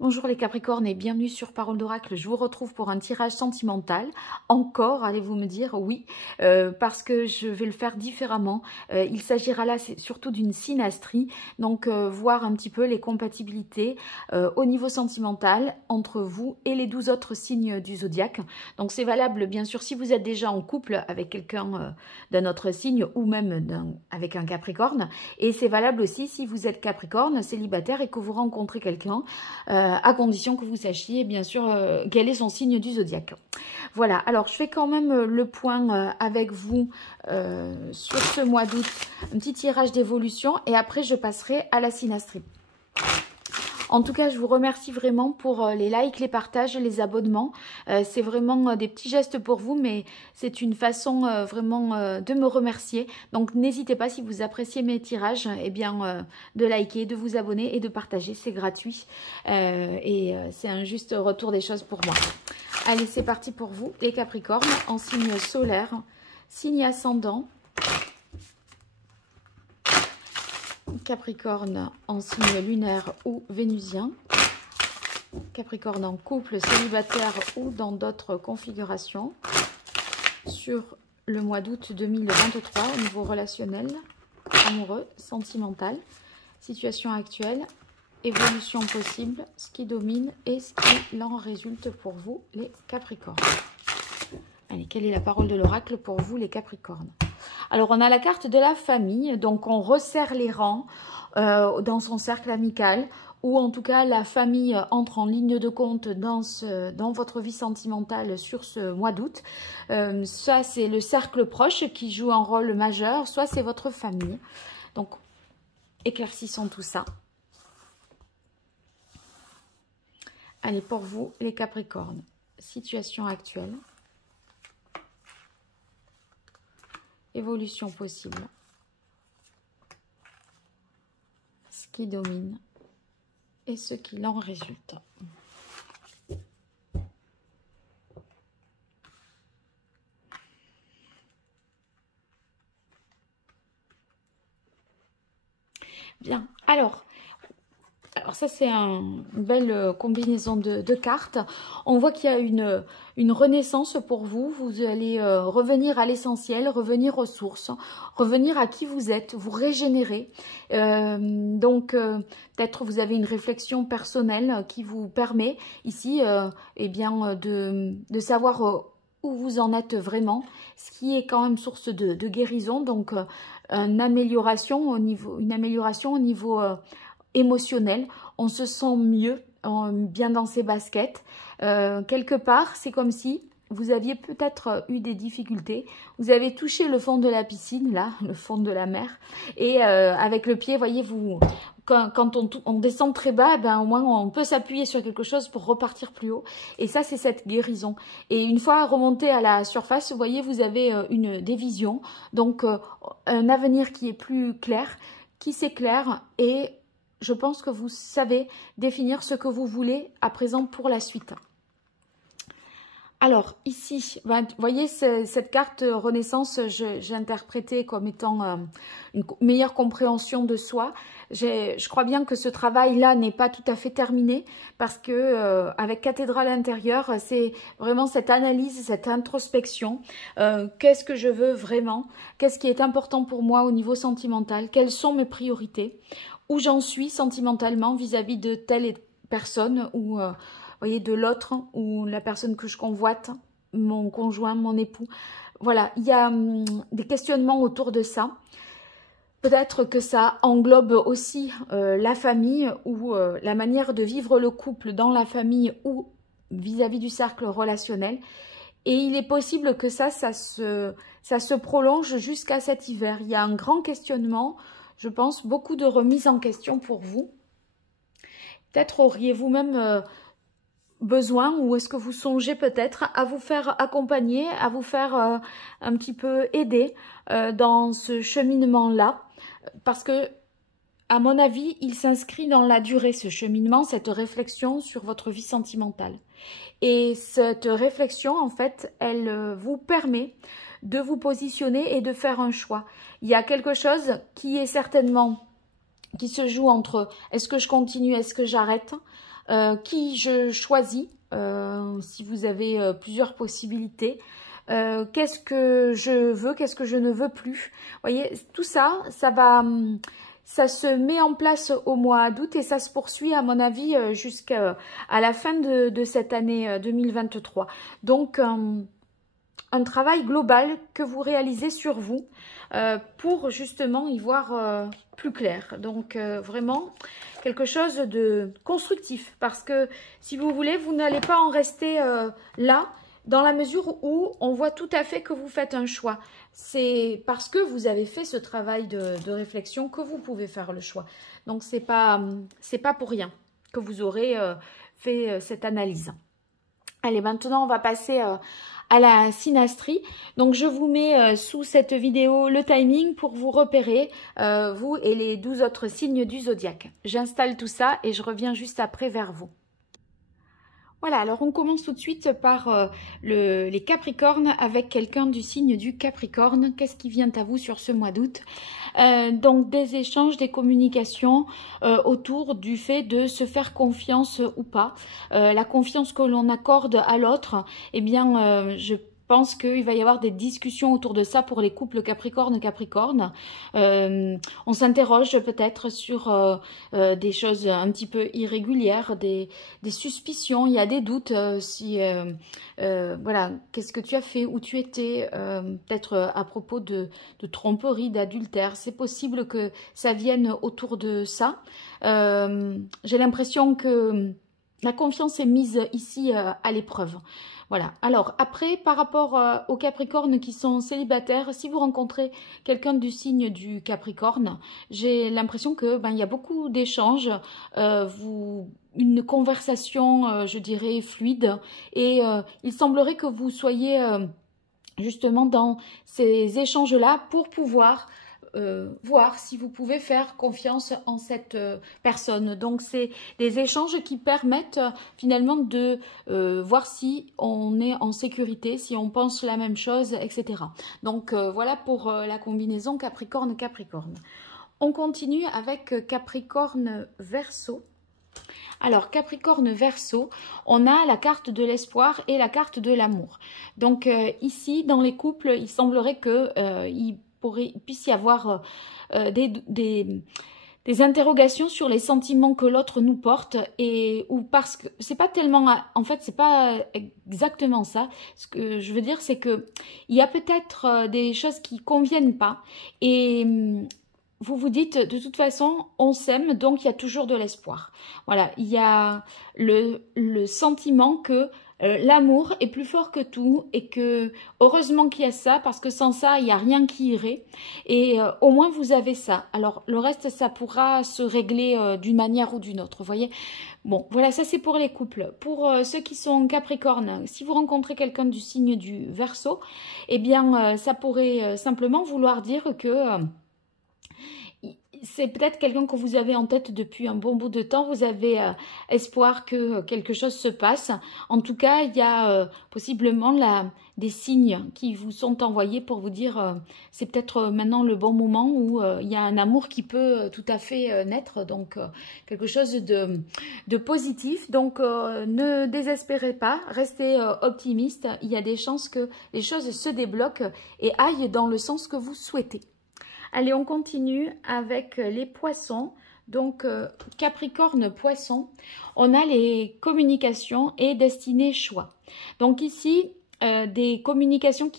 Bonjour les Capricornes et bienvenue sur Parole d'Oracle. Je vous retrouve pour un tirage sentimental. Encore, allez-vous me dire oui, parce que je vais le faire différemment. Il s'agira là surtout d'une synastrie, donc voir un petit peu les compatibilités au niveau sentimental entre vous et les 12 autres signes du zodiaque. Donc c'est valable bien sûr si vous êtes déjà en couple avec quelqu'un d'un autre signe ou même avec un Capricorne. Et c'est valable aussi si vous êtes Capricorne, célibataire et que vous rencontrez quelqu'un à condition que vous sachiez bien sûr quel est son signe du zodiaque. Voilà, alors je fais quand même le point avec vous sur ce mois d'août, un petit tirage d'évolution et après je passerai à la synastrie. En tout cas, je vous remercie vraiment pour les likes, les partages, les abonnements. C'est vraiment des petits gestes pour vous, mais c'est une façon vraiment de me remercier. Donc, n'hésitez pas, si vous appréciez mes tirages, eh bien, de liker, de vous abonner et de partager. C'est gratuit et c'est un juste retour des choses pour moi. Allez, c'est parti pour vous, les Capricornes, en signe solaire, signe ascendant. Capricorne en signe lunaire ou vénusien, Capricorne en couple, célibataire ou dans d'autres configurations, sur le mois d'août 2023 au niveau relationnel, amoureux, sentimental, situation actuelle, évolution possible, ce qui domine et ce qui en résulte pour vous les Capricornes. Allez, quelle est la parole de l'oracle pour vous les Capricornes? Alors, on a la carte de la famille, donc on resserre les rangs dans son cercle amical, ou en tout cas, la famille entre en ligne de compte dans votre vie sentimentale sur ce mois d'août. Ça, c'est le cercle proche qui joue un rôle majeur, soit c'est votre famille. Donc, éclaircissons tout ça. Allez, pour vous, les Capricornes, situation actuelle. Évolution possible. Ce qui domine et ce qu'il en résulte. Bien, alors ça c'est une belle combinaison de cartes. On voit qu'il y a une renaissance pour vous. Vous allez revenir à l'essentiel, revenir aux sources, revenir à qui vous êtes, vous régénérer. Donc peut-être vous avez une réflexion personnelle qui vous permet ici eh bien, de savoir où vous en êtes vraiment, ce qui est quand même source de guérison. Donc une amélioration au niveau émotionnel, on se sent mieux, bien dans ses baskets. Quelque part, c'est comme si vous aviez peut-être eu des difficultés. Vous avez touché le fond de la piscine, là, le fond de la mer. Et avec le pied, voyez-vous, quand on descend très bas, ben, au moins on peut s'appuyer sur quelque chose pour repartir plus haut. Et ça, c'est cette guérison. Et une fois remonté à la surface, vous voyez, vous avez des visions. Donc, un avenir qui est plus clair, qui s'éclaire et je pense que vous savez définir ce que vous voulez à présent pour la suite. Alors, ici, vous voyez, cette carte Renaissance, j'ai interprété comme étant une meilleure compréhension de soi. Je crois bien que ce travail-là n'est pas tout à fait terminé parce que avec Cathédrale intérieure, c'est vraiment cette analyse, cette introspection. Qu'est-ce que je veux vraiment? Qu'est-ce qui est important pour moi au niveau sentimental? Quelles sont mes priorités? Où j'en suis sentimentalement vis-à-vis de telle personne ou voyez, de l'autre ou la personne que je convoite, mon conjoint, mon époux. Voilà, il y a des questionnements autour de ça. Peut-être que ça englobe aussi la famille ou la manière de vivre le couple dans la famille ou vis-à-vis du cercle relationnel. Et il est possible que ça se prolonge jusqu'à cet hiver. Il y a un grand questionnement. Je pense, beaucoup de remises en question pour vous. Peut-être auriez-vous même besoin, ou est-ce que vous songez peut-être à vous faire accompagner, à vous faire un petit peu aider dans ce cheminement-là. Parce que, à mon avis, il s'inscrit dans la durée, ce cheminement, cette réflexion sur votre vie sentimentale. Et cette réflexion, en fait, elle vous permet de vous positionner et de faire un choix. Il y a quelque chose qui est certainement qui se joue entre est-ce que je continue, est-ce que j'arrête, qui je choisis, si vous avez plusieurs possibilités, qu'est-ce que je veux, qu'est-ce que je ne veux plus. Vous voyez, tout ça, ça se met en place au mois d'août et ça se poursuit à mon avis jusqu'à la fin de cette année 2023. Donc, un travail global que vous réalisez sur vous pour justement y voir plus clair. Donc vraiment quelque chose de constructif parce que si vous voulez, vous n'allez pas en rester là dans la mesure où on voit tout à fait que vous faites un choix. C'est parce que vous avez fait ce travail de réflexion que vous pouvez faire le choix. Donc c'est pas pour rien que vous aurez fait cette analyse. Allez, maintenant on va passer à la synastrie. Donc je vous mets sous cette vidéo le timing pour vous repérer, vous et les 12 autres signes du zodiaque. J'installe tout ça et je reviens juste après vers vous. Voilà, alors on commence tout de suite par les Capricornes avec quelqu'un du signe du Capricorne. Qu'est-ce qui vient à vous sur ce mois d'août? Donc des échanges, des communications autour du fait de se faire confiance ou pas. La confiance que l'on accorde à l'autre, eh bien je pense qu'il va y avoir des discussions autour de ça pour les couples Capricorne-Capricorne. On s'interroge peut-être sur des choses un petit peu irrégulières, des suspicions, il y a des doutes voilà, qu'est-ce que tu as fait, où tu étais, peut-être à propos de tromperie, d'adultère. C'est possible que ça vienne autour de ça. J'ai l'impression que la confiance est mise ici à l'épreuve. Voilà. Alors après, par rapport aux Capricornes qui sont célibataires, si vous rencontrez quelqu'un du signe du Capricorne, j'ai l'impression que il y a beaucoup d'échanges, une conversation, je dirais, fluide, et il semblerait que vous soyez justement dans ces échanges-là pour pouvoir voir si vous pouvez faire confiance en cette personne. Donc c'est des échanges qui permettent finalement de voir si on est en sécurité, si on pense la même chose, etc. Donc voilà pour la combinaison Capricorne-Capricorne. On continue avec Capricorne Verseau. Alors, Capricorne Verseau, on a la carte de l'espoir et la carte de l'amour. Donc ici, dans les couples, il semblerait que il puisse y avoir des interrogations sur les sentiments que l'autre nous porte, ou parce que c'est pas tellement, en fait c'est pas exactement ça. Ce que je veux dire, c'est que il y a peut-être des choses qui conviennent pas, et vous vous dites de toute façon on s'aime, donc il y a toujours de l'espoir. Voilà, il y a le sentiment que l'amour est plus fort que tout, et que heureusement qu'il y a ça, parce que sans ça il n'y a rien qui irait, et au moins vous avez ça. Alors le reste ça pourra se régler d'une manière ou d'une autre, vous voyez. Bon voilà, ça c'est pour les couples. Pour ceux qui sont Capricorne, si vous rencontrez quelqu'un du signe du Verseau, eh bien ça pourrait simplement vouloir dire que c'est peut-être quelqu'un que vous avez en tête depuis un bon bout de temps. Vous avez espoir que quelque chose se passe. En tout cas, il y a possiblement des signes qui vous sont envoyés pour vous dire c'est peut-être maintenant le bon moment où il y a un amour qui peut tout à fait naître. Donc, quelque chose de positif. Donc, ne désespérez pas. Restez optimiste. Il y a des chances que les choses se débloquent et aillent dans le sens que vous souhaitez. Allez, on continue avec les poissons. Donc, Capricorne Poisson, on a les communications et destinée choix. Donc ici, des communications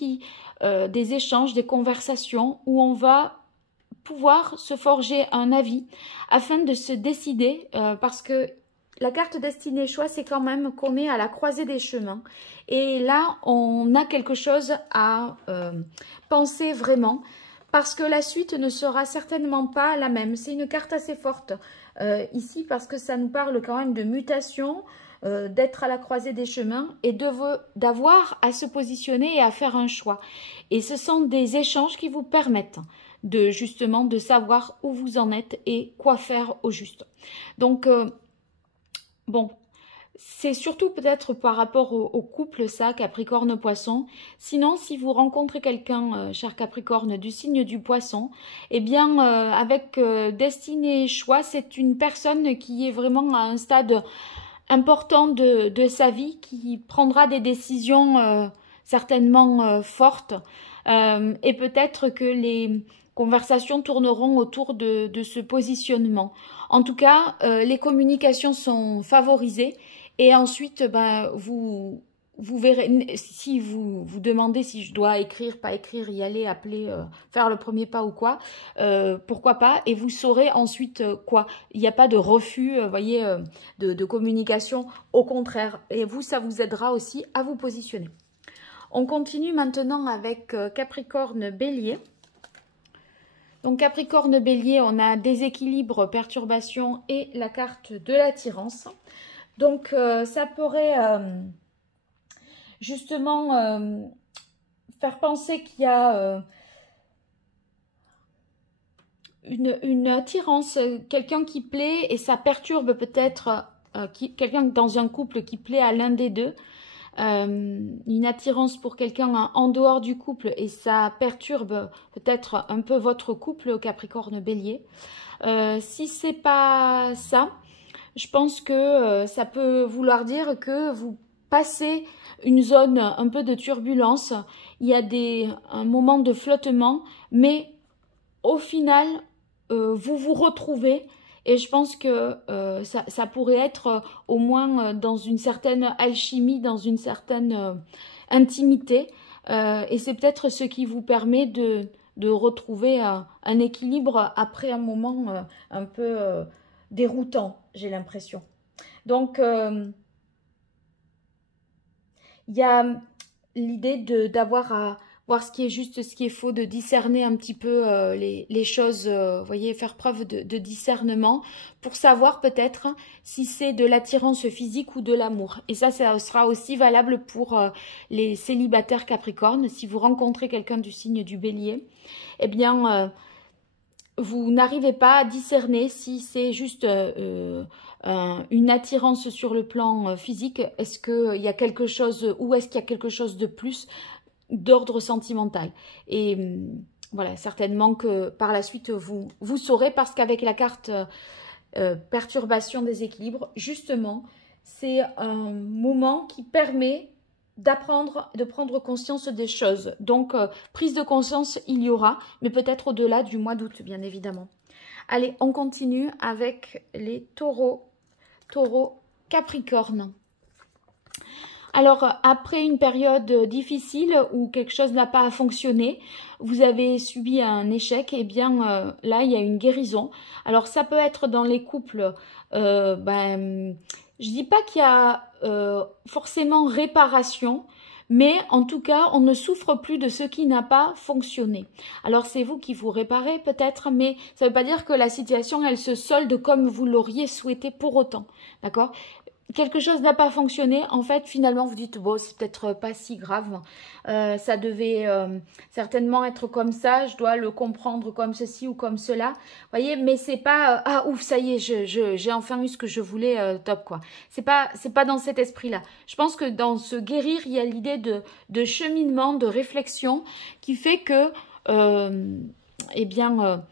des échanges, des conversations où on va pouvoir se forger un avis afin de se décider, parce que la carte destinée choix, c'est quand même qu'on est à la croisée des chemins. Et là, on a quelque chose à penser vraiment, parce que la suite ne sera certainement pas la même. C'est une carte assez forte ici, parce que ça nous parle quand même de mutation, d'être à la croisée des chemins et d'avoir à se positionner et à faire un choix. Et ce sont des échanges qui vous permettent justement de savoir où vous en êtes et quoi faire au juste. Donc, bon, C'est surtout peut-être par rapport au couple, ça, Capricorne-Poisson. Sinon, si vous rencontrez quelqu'un, cher Capricorne, du signe du Poisson, eh bien, avec destinée et choix, c'est une personne qui est vraiment à un stade important de sa vie, qui prendra des décisions certainement fortes. Et peut-être que les conversations tourneront autour de ce positionnement. En tout cas, les communications sont favorisées. Et ensuite, ben, vous verrez, si vous vous demandez si je dois écrire, pas écrire, y aller, appeler, faire le premier pas ou quoi, pourquoi pas, et vous saurez ensuite quoi. Il n'y a pas de refus, voyez, de communication, au contraire. Et vous, ça vous aidera aussi à vous positionner. On continue maintenant avec Capricorne Bélier. Donc Capricorne Bélier, on a déséquilibre, perturbation et la carte de l'attirance. Donc, ça pourrait justement faire penser qu'il y a une attirance, quelqu'un qui plaît et ça perturbe peut-être quelqu'un dans un couple qui plaît à l'un des deux. Une attirance pour quelqu'un en dehors du couple et ça perturbe peut-être un peu votre couple, Capricorne Bélier. Si c'est pas ça, je pense que ça peut vouloir dire que vous passez une zone un peu de turbulence. Il y a un moment de flottement, mais au final, vous vous retrouvez. Et je pense que ça pourrait être au moins dans une certaine alchimie, dans une certaine intimité. Et c'est peut-être ce qui vous permet de retrouver un équilibre après un moment un peu déroutant, j'ai l'impression. Donc, il y a l'idée d'avoir à voir ce qui est juste, ce qui est faux, de discerner un petit peu les choses, vous voyez, faire preuve de discernement pour savoir peut-être si c'est de l'attirance physique ou de l'amour. Et ça sera aussi valable pour les célibataires Capricorne. Si vous rencontrez quelqu'un du signe du Bélier, eh bien, vous n'arrivez pas à discerner si c'est juste une attirance sur le plan physique. Est-ce qu'il y a quelque chose, ou est-ce qu'il y a quelque chose de plus d'ordre sentimental? Et voilà, certainement que par la suite, vous saurez, parce qu'avec la carte perturbation des équilibres, justement, c'est un moment qui permet de prendre conscience des choses. Donc, prise de conscience, il y aura, mais peut-être au-delà du mois d'août, bien évidemment. Allez, on continue avec les taureaux. Taureau Capricorne. Alors, après une période difficile où quelque chose n'a pas fonctionné, vous avez subi un échec, et bien là, il y a une guérison. Alors, ça peut être dans les couples, je dis pas qu'il y a forcément réparation, mais en tout cas, on ne souffre plus de ce qui n'a pas fonctionné. Alors, c'est vous qui vous réparez peut-être, mais ça ne veut pas dire que la situation, elle se solde comme vous l'auriez souhaité pour autant. D'accord ? Quelque chose n'a pas fonctionné, en fait, finalement, vous dites, bon, c'est peut-être pas si grave, ça devait certainement être comme ça, je dois le comprendre comme ceci ou comme cela, vous voyez, mais c'est pas, ah, ouf, ça y est, j'ai enfin eu ce que je voulais, top, quoi. C'est pas dans cet esprit-là. Je pense que dans ce guérir, il y a l'idée de cheminement, de réflexion, qui fait que, eh bien,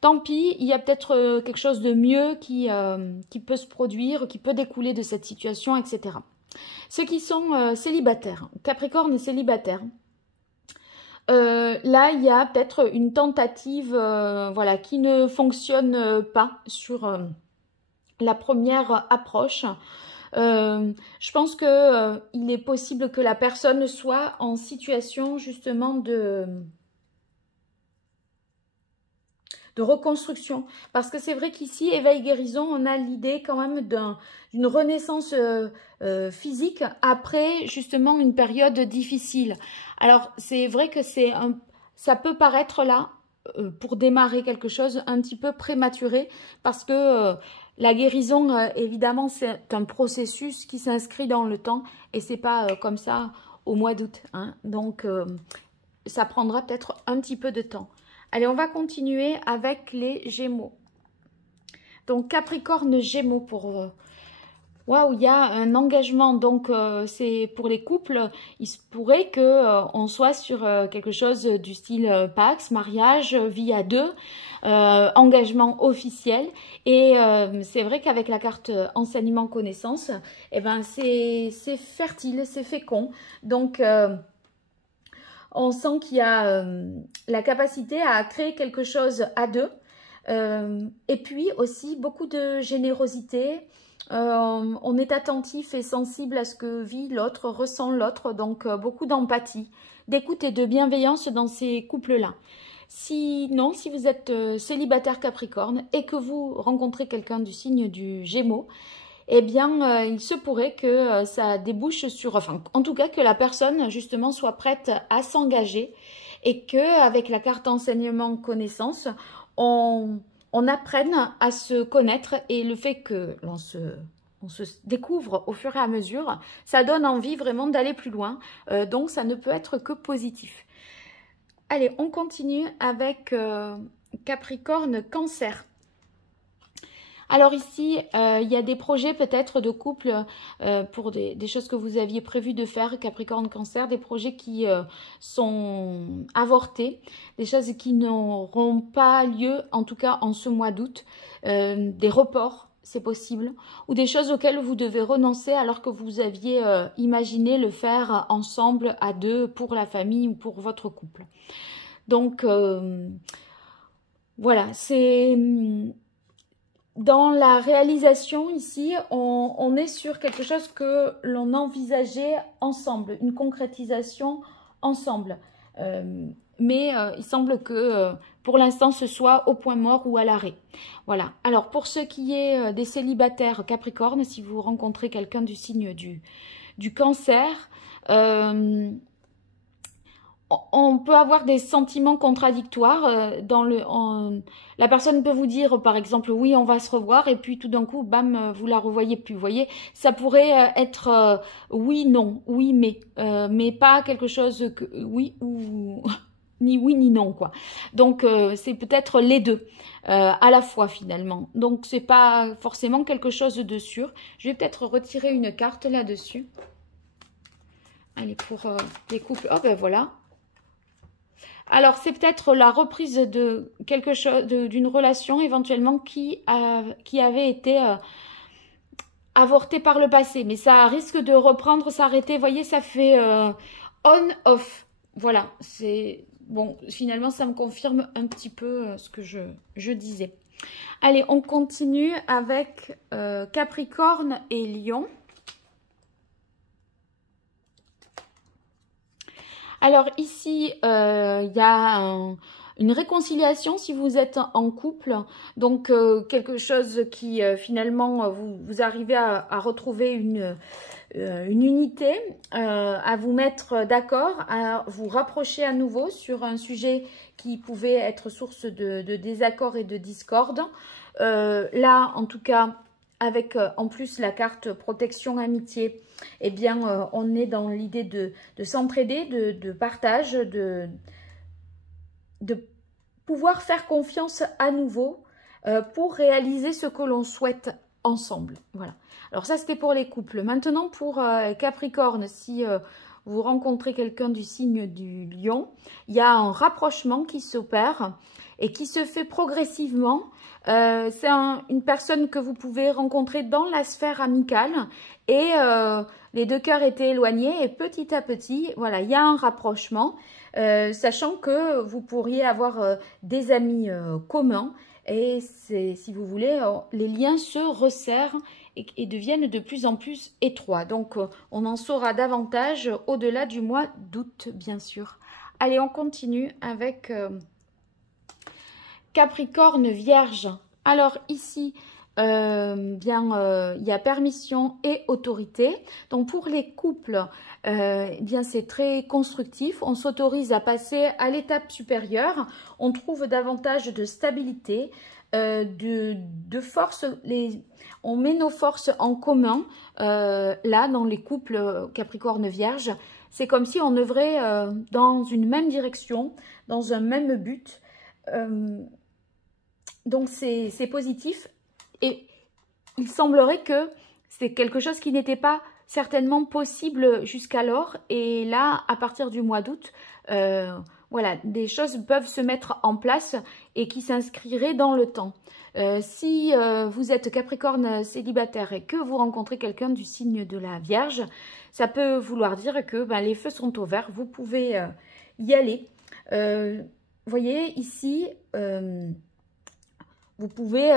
tant pis, il y a peut-être quelque chose de mieux qui peut se produire, qui peut découler de cette situation, etc. Ceux qui sont célibataires, Capricorne est célibataire. Là, il y a peut-être une tentative voilà, qui ne fonctionne pas sur la première approche. Je pense que il est possible que la personne soit en situation justement de reconstruction. Parce que c'est vrai qu'ici, éveil guérison, on a l'idée quand même d'une renaissance physique après justement une période difficile. Alors, c'est vrai que ça peut paraître là, pour démarrer quelque chose, un petit peu prématuré, parce que la guérison, évidemment, c'est un processus qui s'inscrit dans le temps, et c'est pas comme ça au mois d'août. Hein. Donc, ça prendra peut-être un petit peu de temps. Allez, on va continuer avec les Gémeaux. Donc, Capricorne Gémeaux pour Waouh, il y a un engagement. Donc, c'est pour les couples, il se pourrait que on soit sur quelque chose du style Pax, mariage, vie à deux, engagement officiel. Et c'est vrai qu'avec la carte enseignement connaissance, eh ben c'est fertile, c'est fécond. Donc, on sent qu'il y a la capacité à créer quelque chose à deux. Et puis aussi beaucoup de générosité. On est attentif et sensible à ce que vit l'autre, ressent l'autre, donc beaucoup d'empathie, d'écoute et de bienveillance dans ces couples-là. Sinon, si vous êtes célibataire Capricorne et que vous rencontrez quelqu'un du signe du Gémeaux, eh bien, il se pourrait que ça débouche sur, enfin, en tout cas, que la personne, justement, soit prête à s'engager et qu'avec la carte enseignement connaissance, on apprenne à se connaître et le fait que on se découvre au fur et à mesure, ça donne envie vraiment d'aller plus loin. Donc, ça ne peut être que positif. Allez, on continue avec Capricorne, Cancer. Alors ici, il y a des projets peut-être de couple pour des choses que vous aviez prévu de faire, Capricorne, Cancer, des projets qui sont avortés, des choses qui n'auront pas lieu, en tout cas en ce mois d'août, des reports, c'est possible, ou des choses auxquelles vous devez renoncer alors que vous aviez imaginé le faire ensemble, à deux, pour la famille ou pour votre couple. Donc, voilà, c'est... Dans la réalisation ici, on est sur quelque chose que l'on envisageait ensemble, une concrétisation ensemble. Mais il semble que pour l'instant ce soit au point mort ou à l'arrêt. Voilà. Alors pour ce qui est des célibataires Capricorne, si vous rencontrez quelqu'un du signe du Cancer, on peut avoir des sentiments contradictoires. La personne peut vous dire, par exemple, oui, on va se revoir, et puis tout d'un coup, bam, vous la revoyez plus. Vous voyez, ça pourrait être oui, non, oui, mais pas quelque chose que oui ou ni oui ni non, quoi. Donc, c'est peut-être les deux à la fois, finalement. Donc, c'est pas forcément quelque chose de sûr. Je vais peut-être retirer une carte là-dessus. Allez, pour les couples. Oh, ben voilà. Alors, c'est peut-être la reprise de quelque chose, d'une relation éventuellement qui avait été avortée par le passé. Mais ça risque de reprendre, s'arrêter. Vous voyez, ça fait on-off. Voilà, c'est bon. Finalement, ça me confirme un petit peu ce que je disais. Allez, on continue avec Capricorne et Lion. Alors ici, il y a une réconciliation si vous êtes en couple. Donc quelque chose qui finalement, vous arrivez à retrouver une unité, à vous mettre d'accord, à vous rapprocher à nouveau sur un sujet qui pouvait être source de désaccord et de discorde. Là, en tout cas, avec en plus la carte protection amitié, eh bien on est dans l'idée de s'entraider, de partage, de pouvoir faire confiance à nouveau pour réaliser ce que l'on souhaite ensemble. Voilà. Alors ça c'était pour les couples. Maintenant pour Capricorne, si vous rencontrez quelqu'un du signe du Lion, il y a un rapprochement qui s'opère et qui se fait progressivement. C'est une personne que vous pouvez rencontrer dans la sphère amicale et les deux cœurs étaient éloignés et petit à petit, voilà, il y a un rapprochement, sachant que vous pourriez avoir des amis communs et si vous voulez, les liens se resserrent et deviennent de plus en plus étroits. Donc, on en saura davantage au-delà du mois d'août, bien sûr. Allez, on continue avec Capricorne, Vierge. Alors ici, il y a permission et autorité. Donc pour les couples, bien c'est très constructif. On s'autorise à passer à l'étape supérieure. On trouve davantage de stabilité, de force. On met nos forces en commun. Là, dans les couples Capricorne-Vierge, c'est comme si on œuvrait dans une même direction, dans un même but. Donc c'est positif et il semblerait que c'est quelque chose qui n'était pas certainement possible jusqu'alors. Et là, à partir du mois d'août, voilà, des choses peuvent se mettre en place et qui s'inscriraient dans le temps. Si vous êtes Capricorne célibataire et que vous rencontrez quelqu'un du signe de la Vierge, ça peut vouloir dire que ben, les feux sont au vert, vous pouvez y aller. Voyez ici, vous pouvez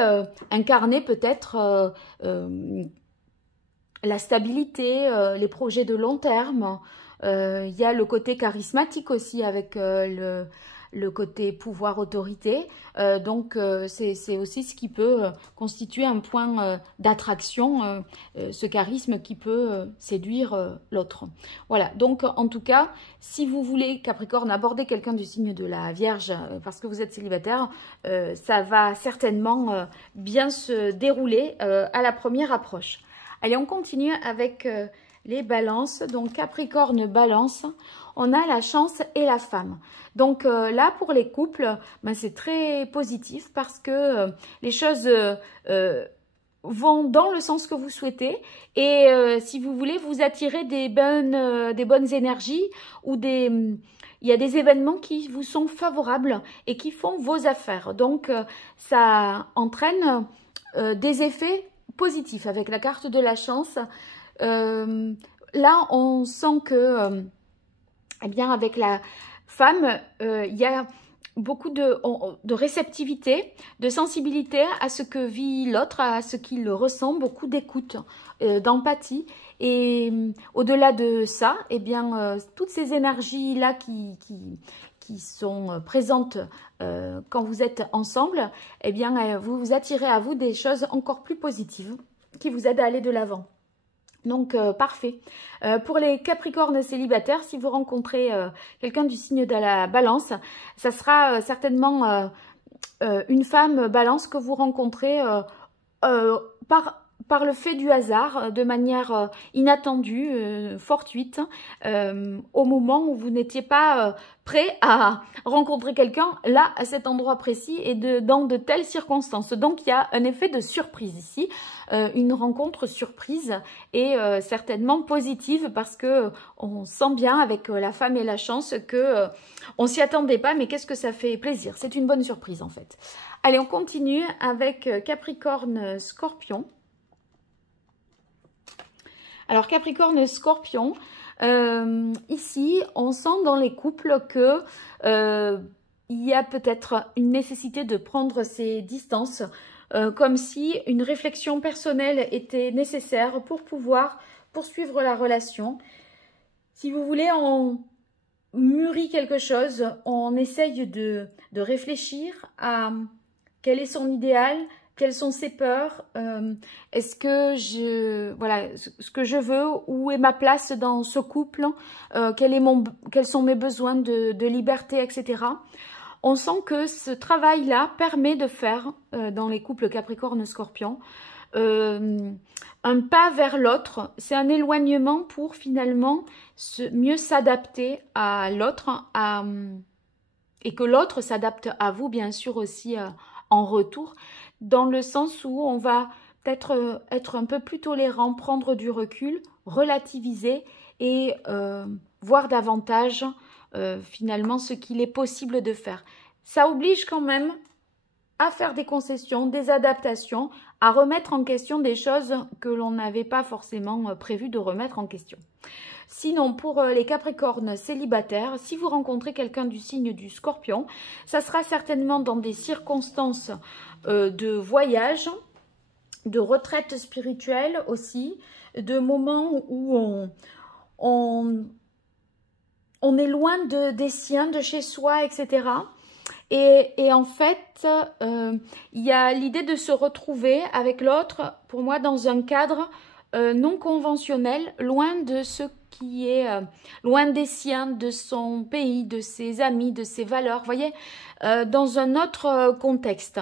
incarner peut-être la stabilité, les projets de long terme. Il y a le côté charismatique aussi avec le côté pouvoir-autorité. Donc, c'est aussi ce qui peut constituer un point d'attraction, ce charisme qui peut séduire l'autre. Voilà, donc en tout cas, si vous voulez, Capricorne, aborder quelqu'un du signe de la Vierge parce que vous êtes célibataire, ça va certainement bien se dérouler à la première approche. Allez, on continue avec les balances. Donc, Capricorne, balance, on a la chance et la femme. Donc là, pour les couples, ben, c'est très positif parce que les choses vont dans le sens que vous souhaitez. Et si vous voulez, vous attirez des bonnes énergies ou il y a des événements qui vous sont favorables et qui font vos affaires. Donc, ça entraîne des effets positifs avec la carte de la chance. Là, on sent que, eh bien, avec la femme, il y a beaucoup de réceptivité, de sensibilité à ce que vit l'autre, à ce qu'il ressent, beaucoup d'écoute, d'empathie. Et au-delà de ça, eh bien, toutes ces énergies-là qui sont présentes quand vous êtes ensemble, eh bien, vous attirez à vous des choses encore plus positives qui vous aident à aller de l'avant. Donc, parfait. Pour les Capricornes célibataires, si vous rencontrez quelqu'un du signe de la Balance, ça sera certainement une femme Balance que vous rencontrez par le fait du hasard, de manière inattendue, fortuite, au moment où vous n'étiez pas prêt à rencontrer quelqu'un là, à cet endroit précis et dans de telles circonstances. Donc, il y a un effet de surprise ici, une rencontre surprise et certainement positive parce que on sent bien avec la femme et la chance que on s'y attendait pas, mais qu'est-ce que ça fait plaisir. C'est une bonne surprise en fait. Allez, on continue avec Capricorne Scorpion. Alors, Capricorne Scorpion, ici, on sent dans les couples que il y a peut-être une nécessité de prendre ses distances, comme si une réflexion personnelle était nécessaire pour pouvoir poursuivre la relation. Si vous voulez, on mûrit quelque chose, on essaye de réfléchir à quel est son idéal, quelles sont ses peurs, est-ce que voilà, ce que je veux, où est ma place dans ce couple, quels sont mes besoins de liberté, etc. On sent que ce travail-là permet de faire, dans les couples Capricorne-Scorpion, un pas vers l'autre. C'est un éloignement pour finalement mieux s'adapter à l'autre, et que l'autre s'adapte à vous, bien sûr, aussi en retour, dans le sens où on va peut-être être un peu plus tolérant, prendre du recul, relativiser et voir davantage finalement ce qu'il est possible de faire. Ça oblige quand même à faire des concessions, des adaptations, à remettre en question des choses que l'on n'avait pas forcément prévu de remettre en question. Sinon, pour les Capricornes célibataires, si vous rencontrez quelqu'un du signe du Scorpion, ça sera certainement dans des circonstances de voyage, de retraite spirituelle aussi, de moments où on est loin des siens, de chez soi, etc. Et en fait, il y a l'idée de se retrouver avec l'autre, pour moi, dans un cadre non conventionnel, loin de ce qui est loin des siens, de son pays, de ses amis, de ses valeurs, vous voyez, dans un autre contexte.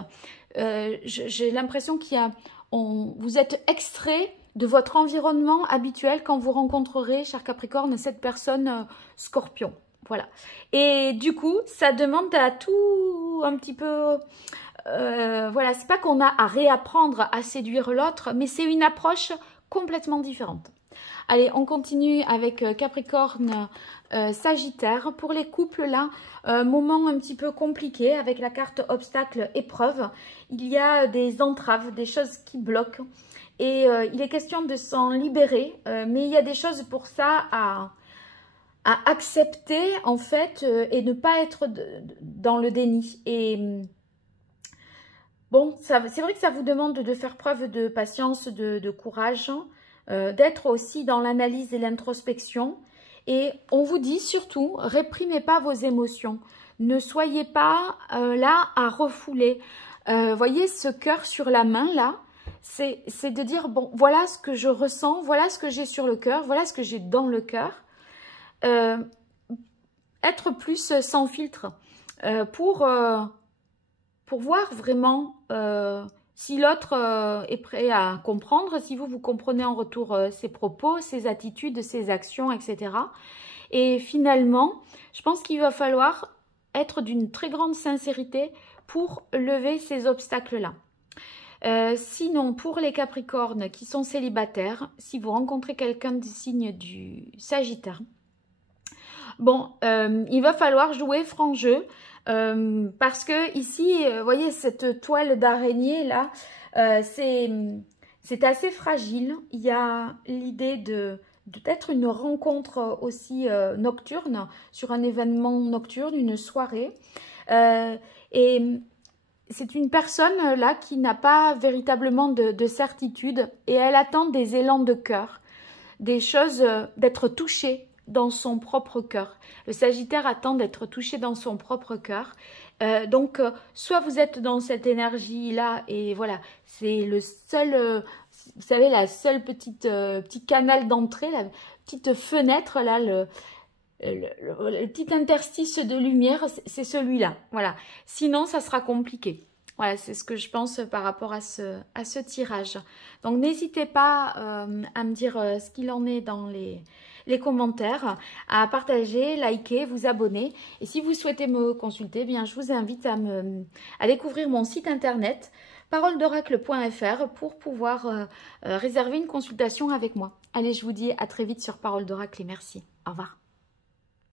J'ai l'impression vous êtes extrait de votre environnement habituel quand vous rencontrerez, cher Capricorne, cette personne Scorpion. Voilà. Et du coup, ça demande à tout un petit peu... voilà, c'est pas qu'on a à réapprendre à séduire l'autre, mais c'est une approche complètement différentes. Allez, on continue avec Capricorne, Sagittaire. Pour les couples, là, moment un petit peu compliqué avec la carte obstacle, épreuve. Il y a des entraves, des choses qui bloquent. Et il est question de s'en libérer. Mais il y a des choses pour ça à accepter, en fait, et ne pas être dans le déni. Et bon, c'est vrai que ça vous demande de faire preuve de patience, de courage, d'être aussi dans l'analyse et l'introspection. Et on vous dit surtout, réprimez pas vos émotions. Ne soyez pas là à refouler. Voyez ce cœur sur la main là, c'est de dire, bon, voilà ce que je ressens, voilà ce que j'ai sur le cœur, voilà ce que j'ai dans le cœur. Être plus sans filtre pour voir vraiment si l'autre est prêt à comprendre, si vous comprenez en retour ses propos, ses attitudes, ses actions, etc. Et finalement, je pense qu'il va falloir être d'une très grande sincérité pour lever ces obstacles-là. Sinon, pour les Capricornes qui sont célibataires, si vous rencontrez quelqu'un du signe du Sagittaire, bon, il va falloir jouer franc jeu. Parce que ici, vous voyez cette toile d'araignée là, c'est assez fragile. Il y a l'idée d'être une rencontre aussi nocturne, sur un événement nocturne, une soirée. Et c'est une personne là qui n'a pas véritablement de certitude et elle attend des élans de cœur, des choses, d'être touchée dans son propre cœur. Le Sagittaire attend d'être touché dans son propre cœur. Donc, soit vous êtes dans cette énergie-là et voilà, c'est le seul, vous savez, la seule petit canal d'entrée, la petite fenêtre, là, le petit interstice de lumière, c'est celui-là. Voilà. Sinon, ça sera compliqué. Voilà, c'est ce que je pense par rapport à ce tirage. Donc, n'hésitez pas à me dire ce qu'il en est dans les commentaires, à partager, liker, vous abonner. Et si vous souhaitez me consulter, eh bien, je vous invite à découvrir mon site internet paroledoracle.fr pour pouvoir réserver une consultation avec moi. Allez, je vous dis à très vite sur Parole d'Oracle et merci. Au revoir.